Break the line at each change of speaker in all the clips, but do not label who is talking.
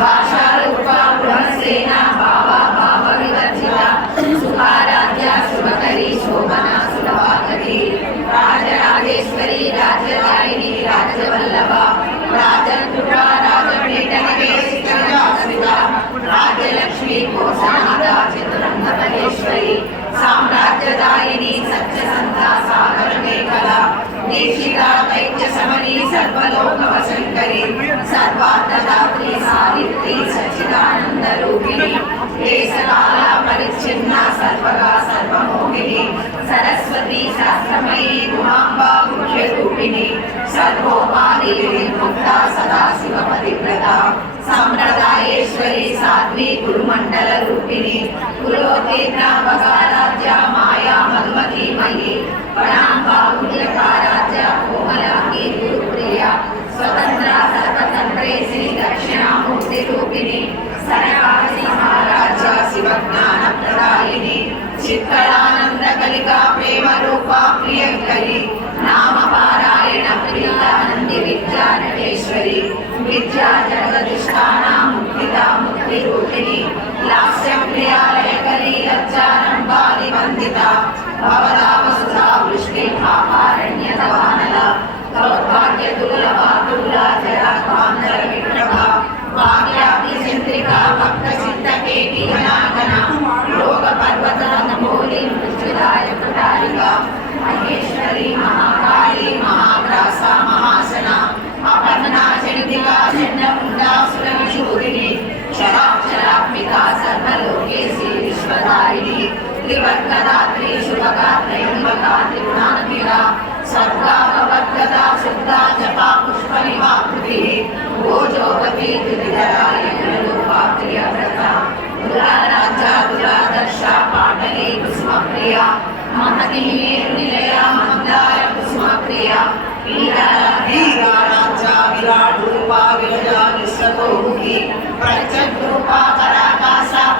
ভাষা దీక్షితా దైత్య సమని సర్వలోక వశంకరి సర్వార్థదాత్రి సావిత్రి సచ్చిదానంద రూపిణి. దేశకాల పరిచ్ఛిన్న సర్వగా సర్వమోహిని. సరస్వతి శాస్త్రమయీ గుణాంబా ముఖ్య రూపిణి. సర్వోపాధి విముక్త సదాశివ పతివ్రత సంప్రదాయేశ్వరి సాధ్వి గురుమండల రూపిణి. కులోతీర్ణ రూపిణి శివజ్ఞాన ప్రదాయిని చిత్కళానంద కలికా ప్రేమ రూపా ప్రియంకరి నామ పారాయణ ప్రియానంది విద్యా నటేశ్వరి విద్యా ముక్తి రూపిణి లాస్య ప్రియాలయ చంద్రిక భక్త చిత్త కేటి గణాగణ రోగ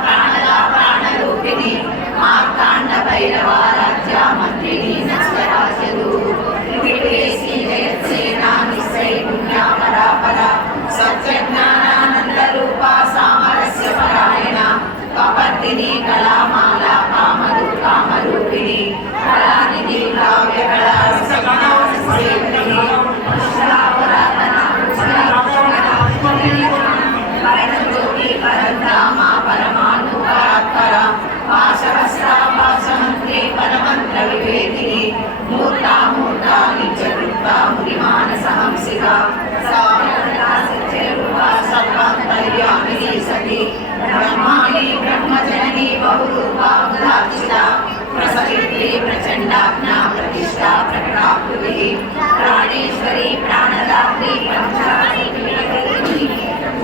ప్రాణద ప్రాణరూపిణి మార్తాండ భైరవారాధ్య హంసిక సర్వాంతర్యామిని సతి బ్రహ్మాణి బ్రహ్మజనని బహురూపా ఉదార్చిత ప్రసవిత్రి